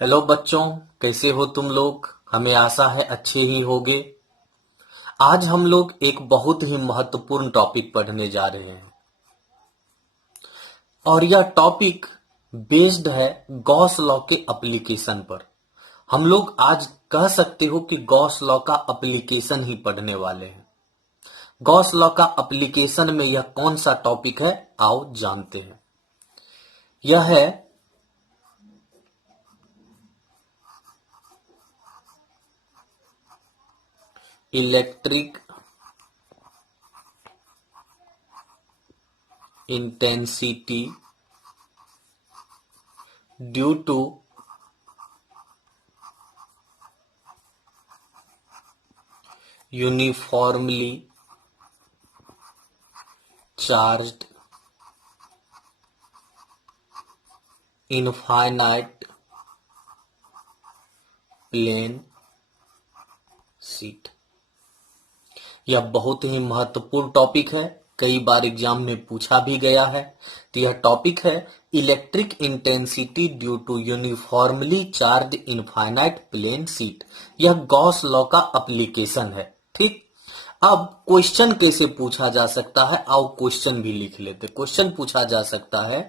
Hello बच्चों, कैसे हो तुम लोग। हमें आशा है अच्छे ही होगे। आज हम लोग एक बहुत ही महत्वपूर्ण टॉपिक पढ़ने जा रहे हैं और यह टॉपिक बेस्ड है गॉस लॉ के एप्लीकेशन पर। हम लोग आज कह सकते हो कि गॉस लॉ का एप्लीकेशन ही पढ़ने वाले हैं। गॉस लॉ का एप्लीकेशन में यह कौन सा टॉपिक है, आओ जानते हैं। यह है electric intensity due to uniformly charged infinite plane sheet। यह बहुत ही महत्वपूर्ण टॉपिक है, कई बार एग्जाम में पूछा भी गया है। तो यह टॉपिक है electric intensity due to uniformly charge infinite plane sheet. यह गॉस लॉ का एप्लीकेशन है। ठीक, अब क्वेश्चन कैसे पूछा जा सकता है, आओ क्वेश्चन भी लिख लेते। क्वेश्चन पूछा जा सकता है,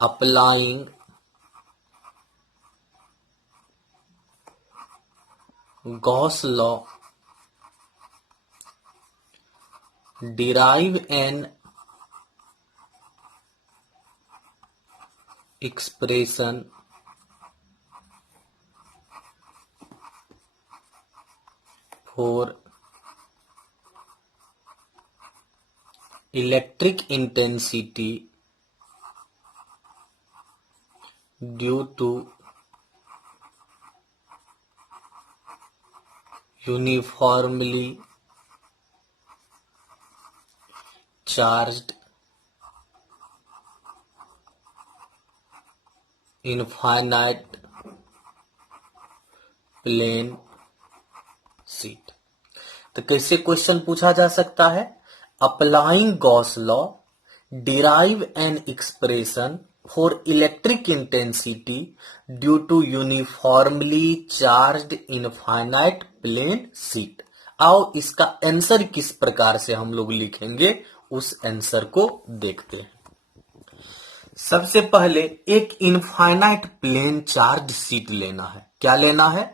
applying Gauss law, derive an expression for electric intensity due to uniformly charged infinite plane sheet। तो कैसे क्वेश्चन पूछा जा सकता है, applying Gauss law derive an expression for electric intensity due to uniformly charged infinite plane sheet. आओ इसका answer किस प्रकार से हम लोग लिखेंगे, उस आंसर को देखते हैं। सबसे पहले एक इनफाइनाइट प्लेन चार्ज शीट लेना है। क्या लेना है,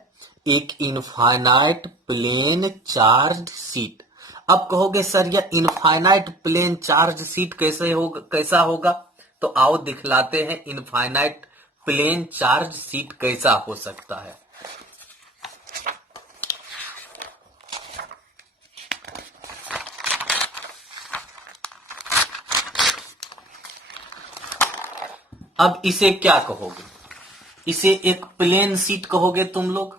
एक इनफाइनाइट प्लेन चार्ज शीट। अब कहोगे सर यह इनफाइनाइट प्लेन चार्ज शीट कैसे होगा, कैसा होगा, तो आओ दिखलाते हैं इनफाइनाइट प्लेन चार्ज शीट कैसा हो सकता है। अब इसे क्या कहोगे, इसे एक प्लेन शीट कहोगे तुम लोग।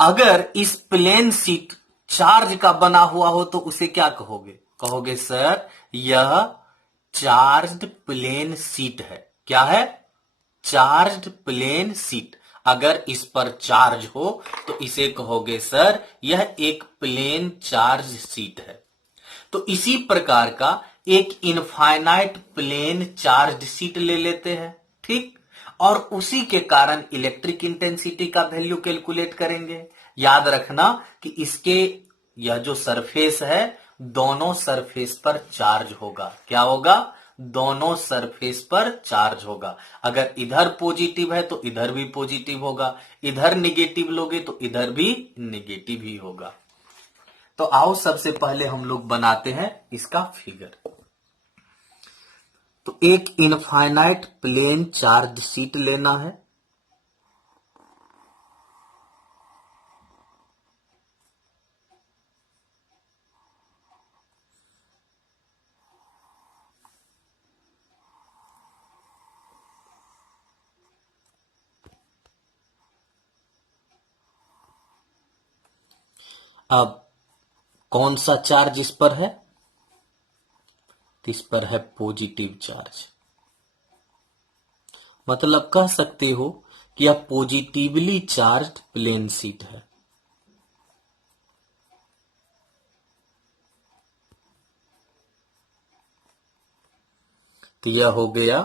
अगर इस प्लेन शीट चार्ज का बना हुआ हो तो उसे क्या कहोगे, कहोगे सर यह चार्ज्ड प्लेन शीट है। क्या है, चार्ज्ड प्लेन शीट। अगर इस पर चार्ज हो तो इसे कहोगे सर यह एक प्लेन चार्ज शीट है। तो इसी प्रकार का एक इनफाइनाइट प्लेन चार्ज शीट ले लेते हैं। ठीक, और उसी के कारण इलेक्ट्रिक इंटेंसिटी का वैल्यू कैलकुलेट करेंगे। याद रखना कि इसके यह जो सरफेस है दोनों सरफेस पर चार्ज होगा। क्या होगा, दोनों सरफेस पर चार्ज होगा। अगर इधर पॉजिटिव है तो इधर भी पॉजिटिव होगा, इधर निगेटिव लोगे तो इधर भी निगेटिव ही होगा। तो आओ सबसे पहले हम लोग बनाते हैं इसका फिगर। तो एक इनफाइनाइट प्लेन चार्ज शीट लेना है। अब कौन सा चार्ज इस पर है, तो इस पर है पॉजिटिव चार्ज। मतलब कह सकते हो कि यह पॉजिटिवली चार्ज्ड प्लेन शीट है। तो यह हो गया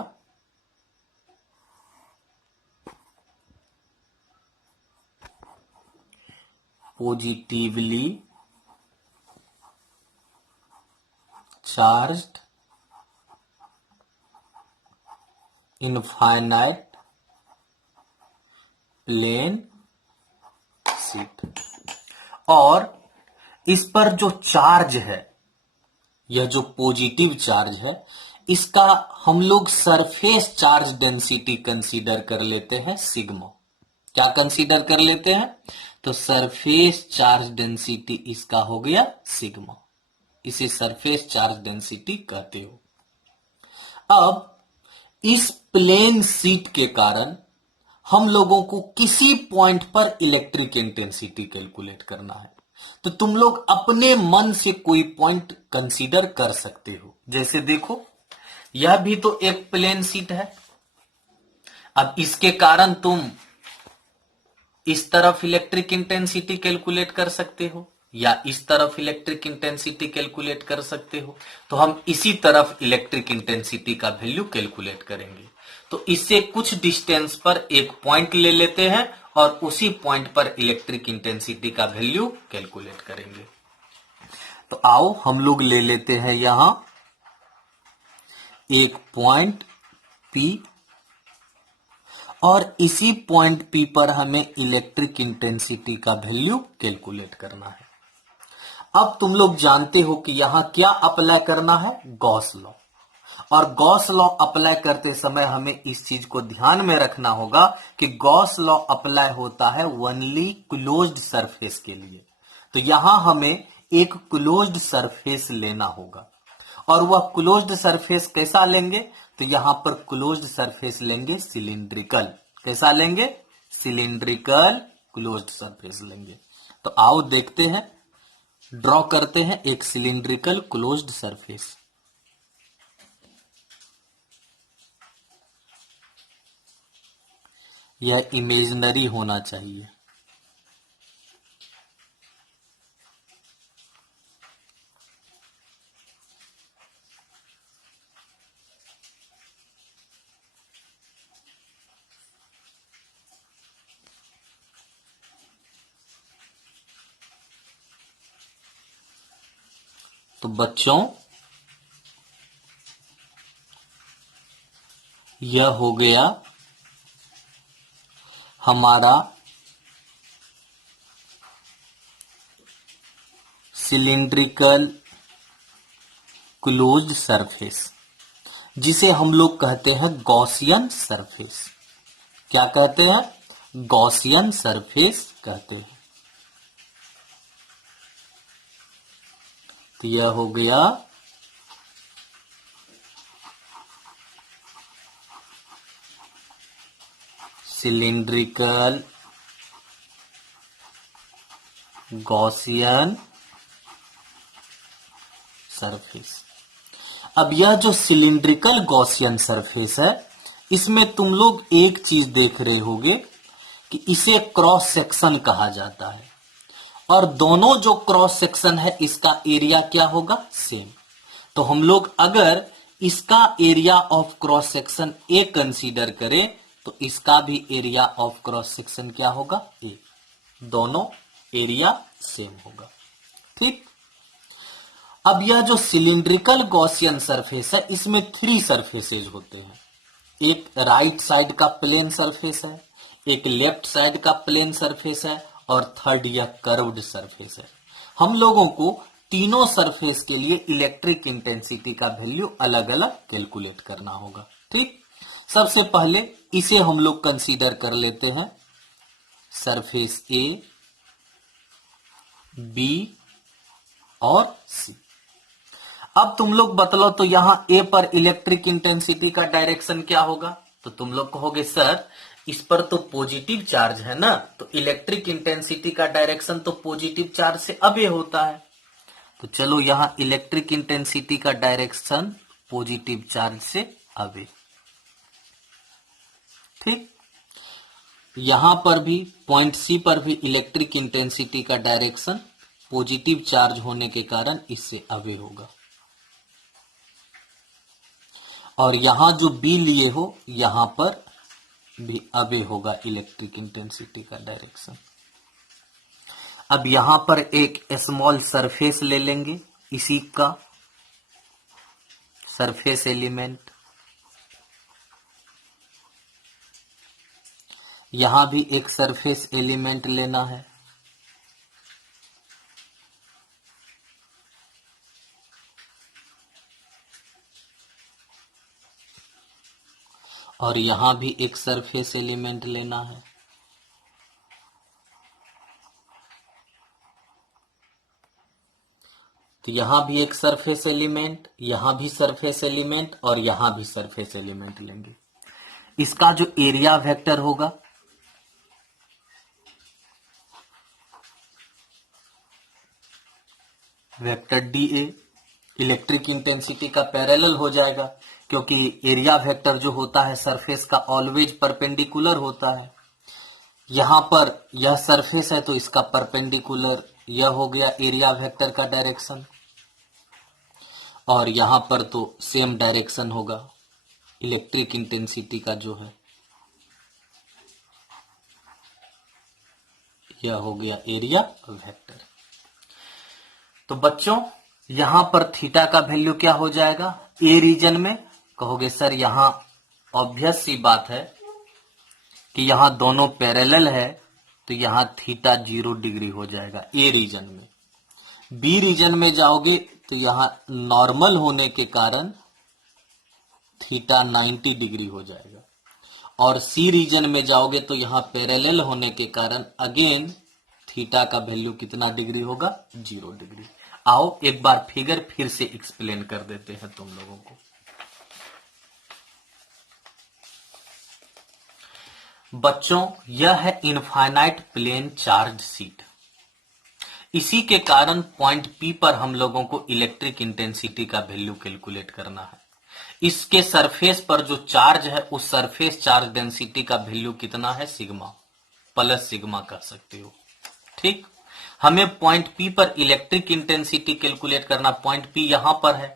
positively charged infinite plane sheet. और इस पर जो चार्ज है, यह जो पॉजिटिव चार्ज है, इसका हम लोग सरफेस चार्ज डेंसिटी कंसीडर कर लेते हैं सिग्मा। क्या कंसीडर कर लेते हैं? तो सरफेस चार्ज डेंसिटी इसका हो गया सिग्मा। इसे सरफेस चार्ज डेंसिटी कहते हो। अब इस प्लेन शीट के कारण हम लोगों को किसी पॉइंट पर इलेक्ट्रिक इंटेंसिटी कैलकुलेट करना है। तो तुम लोग अपने मन से कोई पॉइंट कंसीडर कर सकते हो। जैसे देखो, यह भी तो एक प्लेन शीट है। अब इसके कारण तुम इस तरफ इलेक्ट्रिक इंटेंसिटी कैलकुलेट कर सकते हो या इस तरफ इलेक्ट्रिक इंटेंसिटी कैलकुलेट कर सकते हो। तो हम इसी तरफ इलेक्ट्रिक इंटेंसिटी का वैल्यू कैलकुलेट करेंगे। तो इससे कुछ डिस्टेंस पर एक पॉइंट ले लेते हैं और उसी पॉइंट पर इलेक्ट्रिक इंटेंसिटी का वैल्यू कैलकुलेट करेंगे। तो आओ हम लोग ले लेते हैं यहां एक पॉइंट P, और इसी पॉइंट P पर हमें इलेक्ट्रिक इंटेंसिटी का वैल्यू कैलकुलेट करना है। अब तुम लोग जानते हो कि यहां क्या अप्लाई करना है? Gauss law. और गॉस लॉ अप्लाई करते समय हमें इस चीज को ध्यान में रखना होगा कि गॉस लॉ अप्लाई होता है ओनली क्लोज्ड सरफेस के लिए। तो यहां हमें एक क्लोज्ड सरफेस लेना होगा। और वह क्लोज्ड सरफेस कैसा लेंगे? तो यहां पर क्लोज्ड सरफेस लेंगे सिलिंड्रिकल। कैसा लेंगे? सिलिंड्रिकल क्लोज्ड सरफेस लेंगे। तो आओ देखते हैं, ड्रॉ करते हैं एक सिलिंड्रिकल क्लोज्ड सरफेस। यह इमेजिनरी होना चाहिए। तो बच्चों, यह हो गया हमारा सिलिंड्रिकल क्लोज्ड सरफेस, जिसे हम लोग कहते हैं गॉसियन सरफेस। क्या कहते हैं? गॉसियन सरफेस कहते हैं। तो यह हो गया सिलिंड्रिकल गॉसियन सरफेस। अब यह जो सिलिंड्रिकल गॉसियन सरफेस है, इसमें तुम लोग एक चीज देख रहे होगे कि इसे क्रॉस सेक्शन कहा जाता है। और दोनों जो क्रॉस सेक्शन है, इसका एरिया क्या होगा? सेम। तो हम लोग अगर इसका area of cross section A consider करें तो इसका भी एरिया ऑफ क्रॉस सेक्शन क्या होगा? ए। दोनों एरिया सेम होगा। ठीक। अब यह जो सिलिंड्रिकल गॉसियन सरफेस है, इसमें 3 सरफेसेज होते हैं। एक राइट साइड का प्लेन सरफेस है, एक लेफ्ट साइड का प्लेन सरफेस है, और थर्ड यह कर्व्ड सरफेस है। हम लोगों को तीनों सरफेस के लिए इलेक्ट्रिक इंटेंसिटी का वैल्यू अलग अलग कैलकुलेट करना होगा। ठीक। सबसे पहले इसे हम लोग कंसीडर कर लेते हैं सरफेस ए, बी और सी। अब तुम लोग बतलाओ, तो यहां ए पर इलेक्ट्रिक इंटेंसिटी का डायरेक्शन क्या होगा? तो तुम लोग कहोगे सर इस पर तो पॉजिटिव चार्ज है ना, तो इलेक्ट्रिक इंटेंसिटी का डायरेक्शन तो पॉजिटिव चार्ज से अवे होता है। तो चलो यहां इलेक्ट्रिक इंटेंसिटी का डायरेक्शन पॉजिटिव चार्ज से अवे। ठीक। यहां पर भी पॉइंट सी पर भी इलेक्ट्रिक इंटेंसिटी का डायरेक्शन पॉजिटिव चार्ज होने के कारण इससे अवे होगा। और यहां जो बी लिए हो यहां पर भी अबे होगा इलेक्ट्रिक इंटेंसिटी का डायरेक्शन। अब यहां पर एक स्मॉल सरफेस ले लेंगे, इसी का सरफेस एलिमेंट, यहां भी एक सरफेस एलिमेंट लेना है, और यहां भी एक सरफेस एलिमेंट लेना है। तो यहां भी एक सरफेस एलिमेंट, यहां भी सरफेस एलिमेंट और यहां भी सरफेस एलिमेंट लेंगे। इसका जो एरिया वेक्टर होगा vector D A electric intensity का पैरेलल हो जाएगा, क्योंकि एरिया वेक्टर जो होता है सरफेस का ऑलवेज परपेंडिकुलर होता है। यहां पर यह सरफेस है तो इसका परपेंडिकुलर यह हो गया एरिया वेक्टर का डायरेक्शन, और यहां पर तो सेम डायरेक्शन होगा इलेक्ट्रिक इंटेंसिटी का जो है, यह हो गया एरिया वेक्टर। तो बच्चों यहां पर थीटा का वैल्यू क्या हो जाएगा ए रीजन में? कहोगे सर यहां ऑब्वियस सी बात है कि यहां दोनों पैरेलल है, तो यहां थीटा 0 डिग्री हो जाएगा ए रीजन में। बी रीजन में जाओगे तो यहां नॉर्मल होने के कारण थीटा 90 डिग्री हो जाएगा, और सी रीजन में जाओगे तो यहां पैरेलल होने के कारण अगेन थीटा का वैल्यू कितना डिग्री होगा? 0 डिग्री। आओ एक बार फिगर फिर से एक्सप्लेन कर देते हैं तुम लोगों को। बच्चों यह है इनफाइनाइट प्लेन चार्ज शीट। इसी के कारण पॉइंट पी पर हम लोगों को इलेक्ट्रिक इंटेंसिटी का वैल्यू कैलकुलेट करना है। इसके सरफेस पर जो चार्ज है उस सरफेस चार्ज डेंसिटी का वैल्यू कितना है? सिग्मा प्लस सिग्मा कह सकते हो। ठीक, हमें पॉइंट पी पर इलेक्ट्रिक इंटेंसिटी कैलकुलेट करना। पॉइंट पी यहां पर है,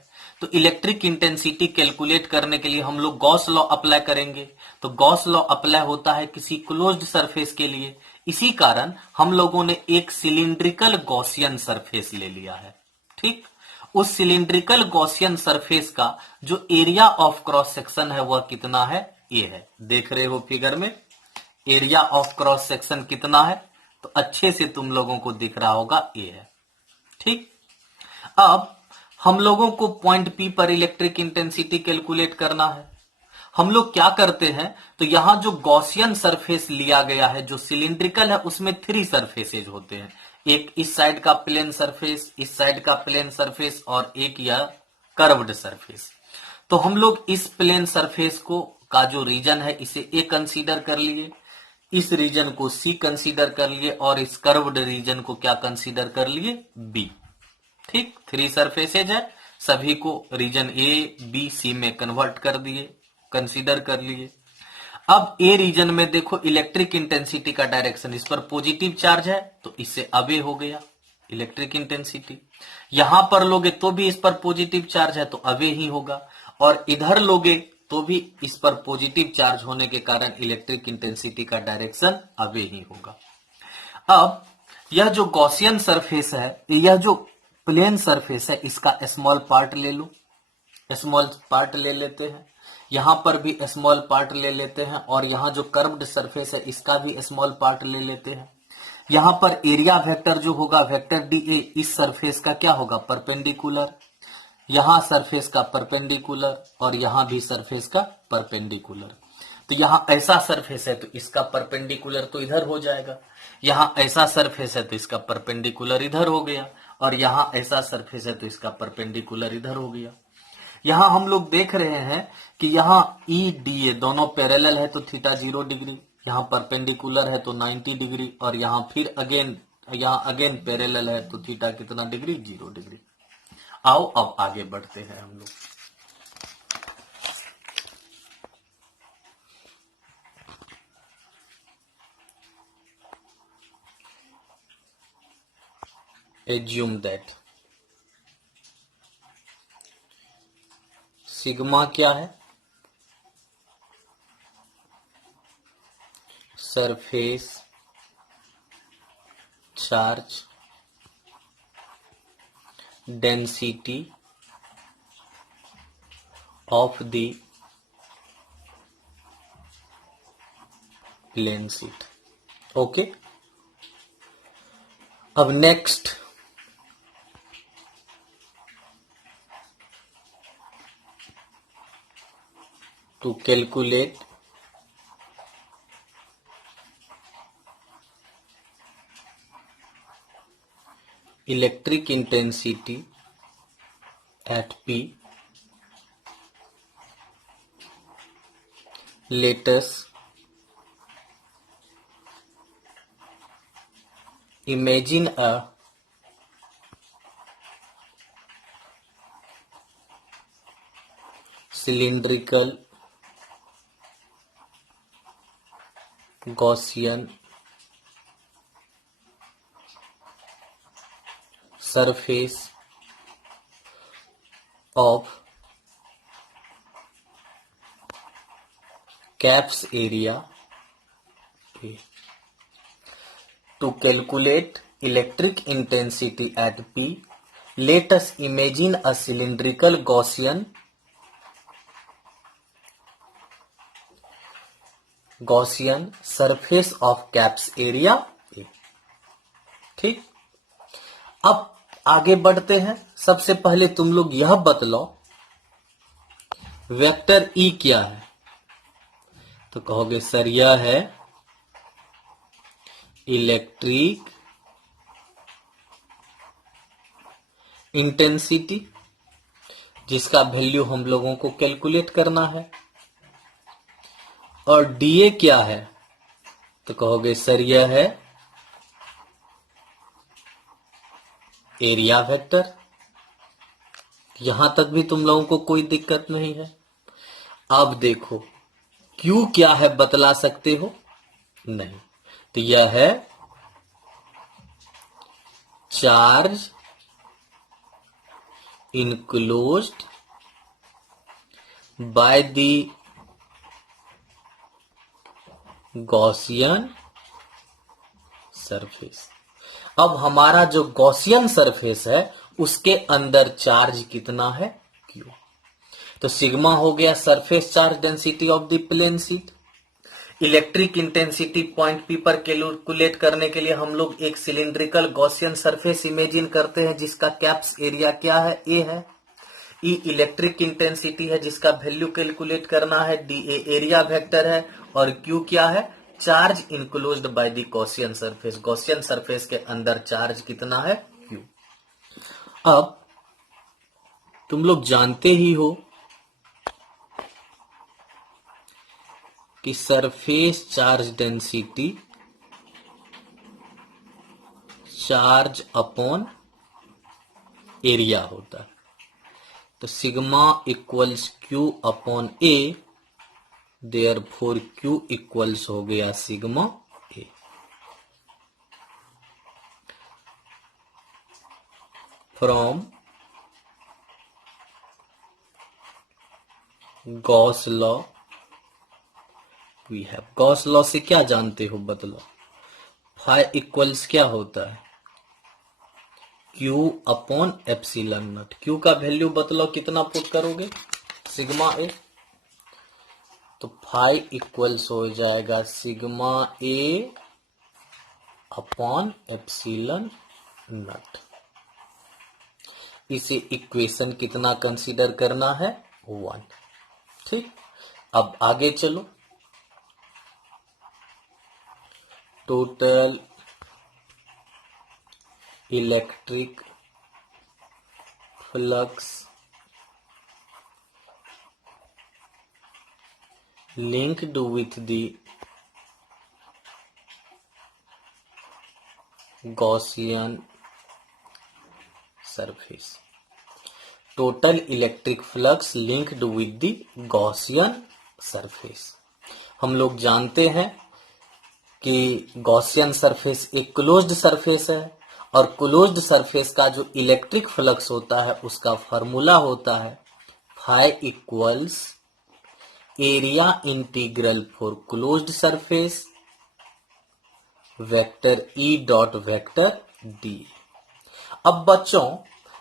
तो इलेक्ट्रिक इंटेंसिटी कैलकुलेट करने के लिए हम लोग गॉस लॉ अप्लाई करेंगे। तो गॉस लॉ अप्लाई होता है किसी क्लोज्ड सरफेस के लिए, इसी कारण हम लोगों ने एक सिलिंड्रिकल गॉसियन सरफेस ले लिया है। ठीक, उस सिलिंड्रिकल गॉसियन सरफेस का जो एरिया ऑफ क्रॉस सेक्शन है वह कितना है? ए है। देख रहे हो फिगर में एरिया ऑफ क्रॉस सेक्शन कितना है? तो अच्छे से तुम लोगों को दिख रहा होगा ए है। ठीक, अब हम लोगों को पॉइंट पी पर इलेक्ट्रिक इंटेंसिटी कैलकुलेट करना है। हम लोग क्या करते हैं, तो यहां जो गॉसियन सरफेस लिया गया है जो सिलिंड्रिकल है उसमें 3 सरफेसेज होते हैं, एक इस साइड का प्लेन सरफेस, इस साइड का प्लेन सरफेस और एक यह कर्व्ड सरफेस। तो हम लोग इस प्लेन सरफेस को का जो रीजन है इसे ए कंसीडर कर लिए, इस रीजन को सी कंसीडर कर लिए और इस कर्व्ड रीजन को क्या कंसीडर कर लिए? बी। ठीक, 3 सरफेसेज है, सभी को रीजन ए बी सी में कन्वर्ट कर दिए, कंसीडर कर लिए। अब ए रीजन में देखो इलेक्ट्रिक इंटेंसिटी का डायरेक्शन, इस पर पॉजिटिव चार्ज है तो इससे अवे हो गया इलेक्ट्रिक इंटेंसिटी। यहां पर लोगे तो भी इस पर पॉजिटिव चार्ज है तो अवे ही होगा, और इधर लोगे तो भी इस पर पॉजिटिव चार्ज होने के कारण इलेक्ट्रिक इंटेंसिटी का डायरेक्शन अवे ही होगा। अब यह जो गॉसियन सरफेस है, यह जो प्लेन सरफेस है, इसका स्मॉल पार्ट ले लो, स्मॉल पार्ट ले लेते हैं, यहां पर भी स्मॉल पार्ट ले लेते हैं, और यहां जो कर्व्ड सरफेस है इसका भी स्मॉल पार्ट ले लेते हैं। यहां पर एरिया वेक्टर जो होगा वेक्टर डी ए इस सरफेस का क्या होगा? परपेंडिकुलर, यहां सरफेस का परपेंडिकुलर और यहां भी सरफेस का परपेंडिकुलर। तो यहां ऐसा सरफेस है तो इसका परपेंडिकुलर तो इधर हो जाएगा, यहां ऐसा सरफेस है तो इसका परपेंडिकुलर इधर हो गया, और यहां ऐसा सरफेस है तो इसका परपेंडिकुलर इधर हो गया। यहां हम लोग देख रहे हैं कि यहां ई डी ए दोनों पैरेलल है तो थीटा 0 डिग्री, यहां परपेंडिकुलर है तो 90 डिग्री, और यहां फिर अगेन यहां अगेन पैरेलल है तो थीटा कितना डिग्री? 0 डिग्री। आओ अब आगे बढ़ते हैं हम लोग। एज्यूम दैट सिग्मा क्या है? Surface charge density of the plane sheet. Okay, अब next to calculate electric intensity at P, let us imagine a cylindrical Gaussian surface of caps area A. To calculate electric intensity at P, let us imagine a cylindrical Gaussian surface of caps area A. ठीक, अब आगे बढ़ते हैं। सबसे पहले तुम लोग यह बतलाओ वेक्टर ई क्या है। तो कहोगे सर यह है इलेक्ट्रिक इंटेंसिटी, जिसका वैल्यू हम लोगों को कैलकुलेट करना है। और डीए क्या है? तो कहोगे सर यह है एरिया वेक्टर। यहां तक भी तुम लोगों को कोई दिक्कत नहीं है। अब देखो क्यू क्या है, बतला सकते हो? नहीं। तो यह है charge enclosed by the Gaussian surface. अब हमारा जो गॉसियन सरफेस है उसके अंदर चार्ज कितना है? क्यू। तो सिग्मा हो गया surface charge density of the plane sheet. Electric intensity point P पर कैलकुलेट करने के लिए हम लोग एक सिलिंड्रिकल गॉसियन सरफेस इमेजिन करते हैं जिसका कैप्स एरिया क्या है? ए है। ई इलेक्ट्रिक इंटेंसिटी है जिसका वैल्यू कैलकुलेट करना है। डी ए एरिया वेक्टर है और क्यू क्या है? Charge enclosed by the Gaussian surface. Gaussian surface के अंदर चार्ज कितना है? क्यू। अब तुम लोग जानते ही हो कि surface charge density charge upon area होता है। तो sigma equals Q upon A, therefore Q equals हो गया sigma A. From Gauss law we have, Gauss law से क्या जानते हो बतलो? फाई इक्वल्स क्या होता है? Q upon epsilon not. Q का वैल्यू बतलो कितना पुट करोगे? सिग्मा ए। तो फाई इक्वल्स हो जाएगा sigma A upon epsilon not. इसे इक्वेशन कितना कंसीडर करना है? 1। ठीक, अब आगे चलो। Total electric flux linked with the Gaussian surface। Total electric flux linked with the Gaussian surface. हम लोग जानते हैं कि गॉसियन सरफेस एक क्लोज्ड सरफेस है और क्लोज्ड सरफेस का जो इलेक्ट्रिक फ्लक्स होता है उसका फॉर्मूला होता है phi equals area integral for closed surface vector E dot vector D. अब बच्चों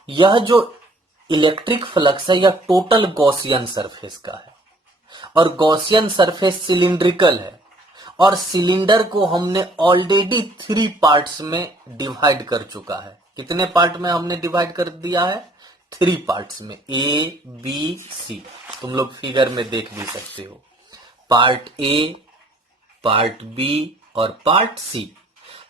यह जो इलेक्ट्रिक फ्लक्स है यह टोटल गॉसियन सरफेस का है और गॉसियन सरफेस सिलिंड्रिकल है और सिलेंडर को हमने ऑलरेडी 3 पार्ट्स में डिवाइड कर चुका है। कितने पार्ट में हमने डिवाइड कर दिया है? 3 पार्ट्स में, ए बी सी। तुम लोग फिगर में देख भी सकते हो, पार्ट ए, पार्ट बी और पार्ट सी।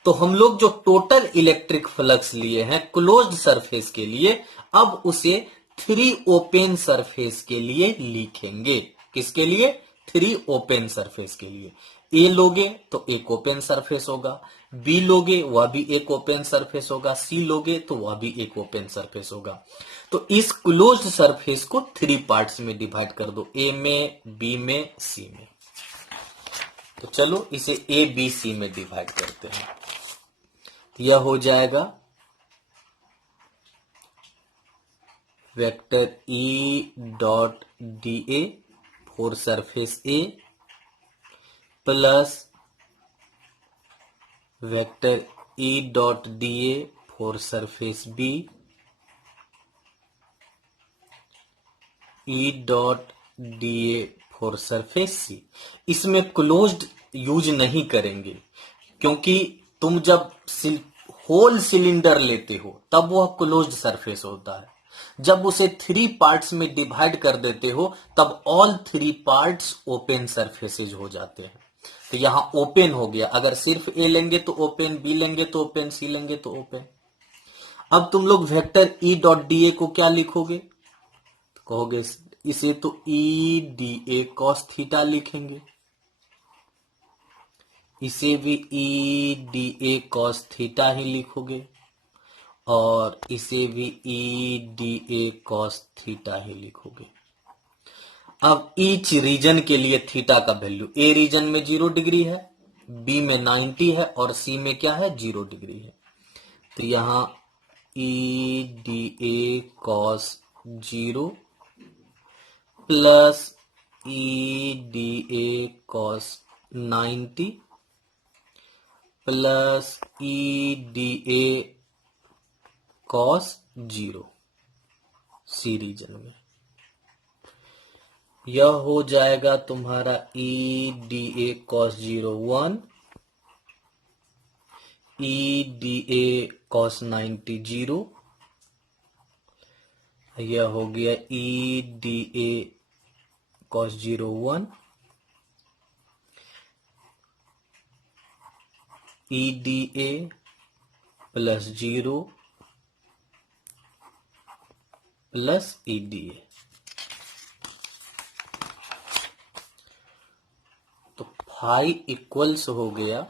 तो हम लोग जो टोटल इलेक्ट्रिक फ्लक्स लिए हैं क्लोज्ड सरफेस के लिए, अब उसे 3 ओपन सरफेस के लिए लिखेंगे। किसके लिए? 3 ओपन सरफेस के लिए। ए लोगे तो एक ओपन सरफेस होगा, बी लोगे वह भी एक ओपन सरफेस होगा, सी लोगे तो वह भी एक ओपन सरफेस होगा। तो इस क्लोज्ड सरफेस को 3 पार्ट्स में डिवाइड कर दो, ए में, बी में, सी में। तो चलो इसे ए बी सी में डिवाइड करते हैं। यह हो जाएगा vector E dot D A for surface A plus vector E dot D A for surface B, E dot D A for surface C. इसमें क्लोज्ड यूज नहीं करेंगे क्योंकि तुम जब होल सिलेंडर लेते हो तब वह क्लोज्ड सरफेस होता है। जब उसे 3 पार्ट्स में डिवाइड कर देते हो तब ऑल 3 पार्ट्स ओपन सरफेसेज हो जाते हैं। तो यहां ओपन हो गया। अगर सिर्फ ए लेंगे तो ओपन, बी लेंगे तो ओपन, सी लेंगे तो ओपन। अब तुम लोग vector E dot D A को क्या लिखोगे? तो कहोगे इसे तो E D A cos theta लिखेंगे, इसे भी E D A cos theta ही लिखोगे और इसे भी E D A cos theta ही लिखोगे। अब ईच रीजन के लिए थीटा का वैल्यू, ए रीजन में 0 डिग्री है, बी में 90 है और सी में क्या है? 0 डिग्री है। तो यहां E D A cos 0 plus E D A cos 90 plus E D A cos 0 C region में। यह हो जाएगा तुम्हारा E D A cos 0 1, E D A cos 90 0, यह हो गया E D A cos 0 1, E D A plus 0 plus E D A. तो phi equals हो गया,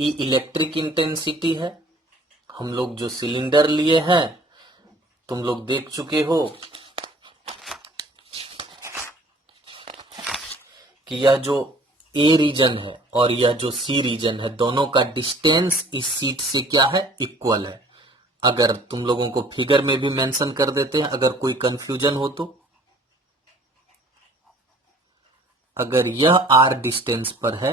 ई इलेक्ट्रिक इंटेंसिटी है। हम लोग जो सिलेंडर लिए हैं तुम लोग देख चुके हो कि यह जो ए रीजन है और यह जो सी रीजन है दोनों का डिस्टेंस इस सीट से क्या है? इक्वल है। अगर तुम लोगों को फिगर में भी मेंशन कर देते हैं अगर कोई कंफ्यूजन हो तो। अगर यह आर डिस्टेंस पर है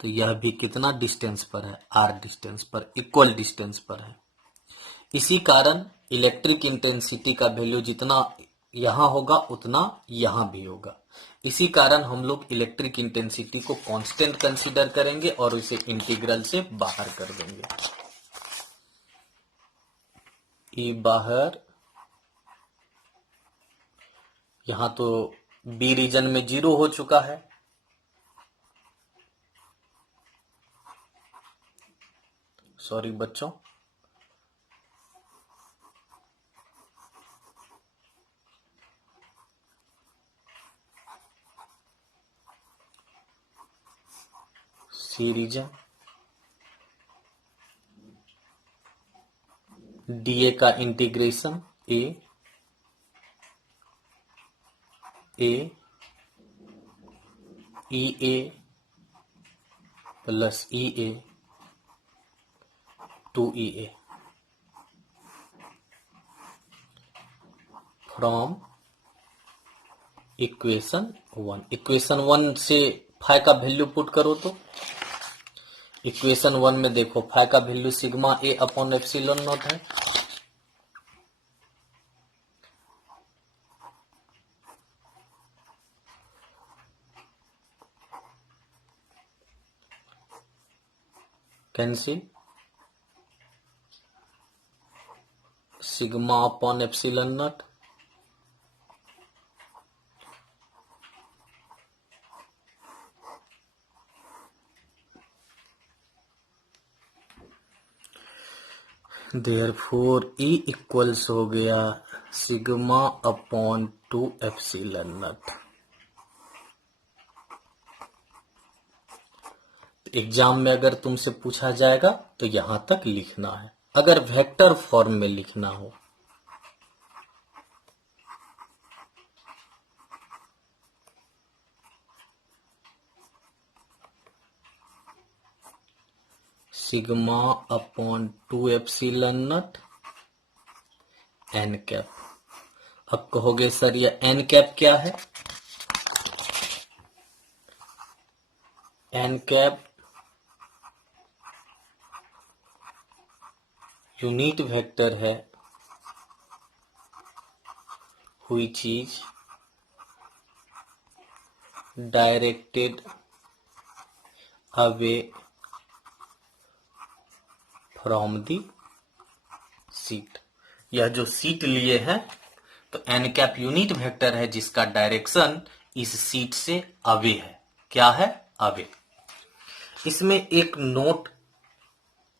तो यह भी कितना डिस्टेंस पर है? आर डिस्टेंस पर, इक्वल डिस्टेंस पर है। इसी कारण इलेक्ट्रिक इंटेंसिटी का वैल्यू जितना यहां होगा उतना यहां भी होगा। इसी कारण हम लोग इलेक्ट्रिक इंटेंसिटी को कांस्टेंट कंसीडर करेंगे और इसे इंटीग्रल से बाहर कर देंगे। ई बाहर, यहां तो बी रीजन में 0 हो चुका है, सॉरी बच्चों, सी रीजन, डीए का integration A E A plus E A two E A from equation 1। Equation 1 से फाई का वैल्यू पुट करो तो इक्वेशन 1 में देखो फाई का value sigma A upon epsilon naught है। Can see sigma upon epsilon naught. Therefore E equals हो गया sigma upon 2 epsilon naught. Exam में अगर तुमसे पूछा जाएगा तो यहां तक लिखना है, अगर वेक्टर फॉर्म में लिखना हो। Sigma upon 2 epsilon not an cap. अब कहोगे सर ये एन कैप क्या है? एन कैप यूनिट वेक्टर है which is directed away from the seat. यह जो सीट लिए हैं तो एन कैप यूनिट वेक्टर है जिसका डायरेक्शन इस सीट से अवे है। क्या है? अवे। इसमें एक नोट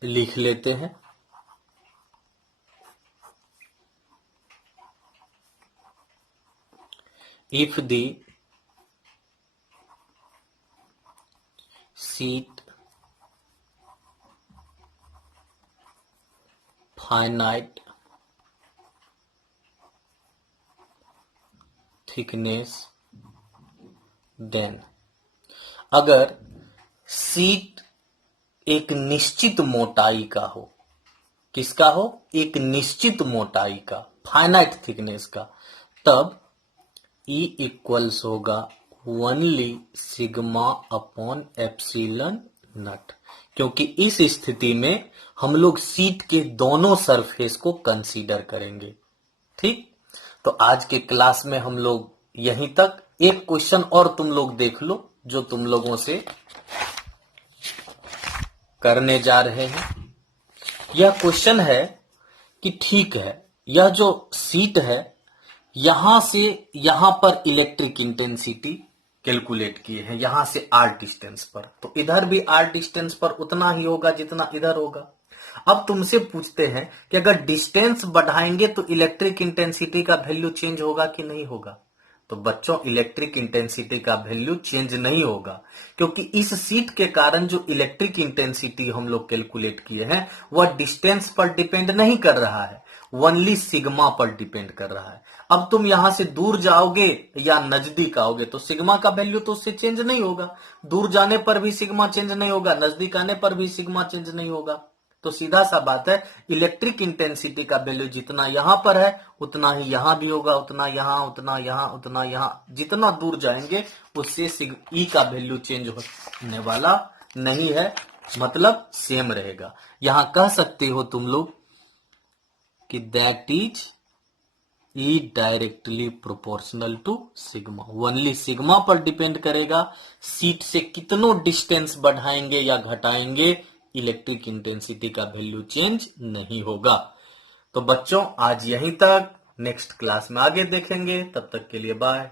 लिख लेते हैं। If the seat finite thickness then, अगर सीट एक निश्चित मोटाई का हो, किसका हो? एक निश्चित मोटाई का, फाइनाइट थिकनेस का, तब E इक्वल्स होगा only sigma upon epsilon not. क्योंकि इस स्थिति में हम लोग सीट के दोनों सरफेस को कंसीडर करेंगे। ठीक, तो आज के क्लास में हम लोग यहीं तक। एक क्वेश्चन और तुम लोग देख लो जो तुम लोगों से करने जा रहे हैं। यह क्वेश्चन है कि ठीक है, यह जो सीट है यहां से यहां पर इलेक्ट्रिक इंटेंसिटी कैलकुलेट किए हैं, यहां से r डिस्टेंस पर, तो इधर भी r डिस्टेंस पर उतना ही होगा जितना इधर होगा। अब तुमसे पूछते हैं कि अगर डिस्टेंस बढ़ाएंगे तो इलेक्ट्रिक इंटेंसिटी का वैल्यू चेंज होगा कि नहीं होगा? तो बच्चों इलेक्ट्रिक इंटेंसिटी का वैल्यू चेंज नहीं होगा, क्योंकि इस सीट के कारण जो इलेक्ट्रिक इंटेंसिटी हम लोग कैलकुलेट किए हैं वह डिस्टेंस पर डिपेंड नहीं कर रहा है, ओनली सिग्मा पर डिपेंड कर रहा है। अब तुम यहां से दूर जाओगे या नजदीक आओगे तो सिग्मा का वैल्यू तो उससे चेंज नहीं होगा। दूर जाने पर भी सिग्मा चेंज नहीं होगा, नजदीक आने पर भी सिग्मा चेंज नहीं होगा। तो सीधा सा बात है, इलेक्ट्रिक इंटेंसिटी का वैल्यू जितना यहां पर है उतना ही यहां भी होगा, उतना यहां, उतना यहां, उतना यहां। जितना दूर जाएंगे उससे ई का वैल्यू चेंज होने वाला नहीं है, मतलब सेम रहेगा। यहां कह सकते हो तुम लोग कि that is E directly proportional to sigma. Only sigma पर डिपेंड करेगा। सीट से कितनों डिस्टेंस बढ़ाएंगे या घटाएंगे, इलेक्ट्रिक इंटेंसिटी का वैल्यू चेंज नहीं होगा। तो बच्चों आज यहीं तक, नेक्स्ट क्लास में आगे देखेंगे। तब तक के लिए बाय।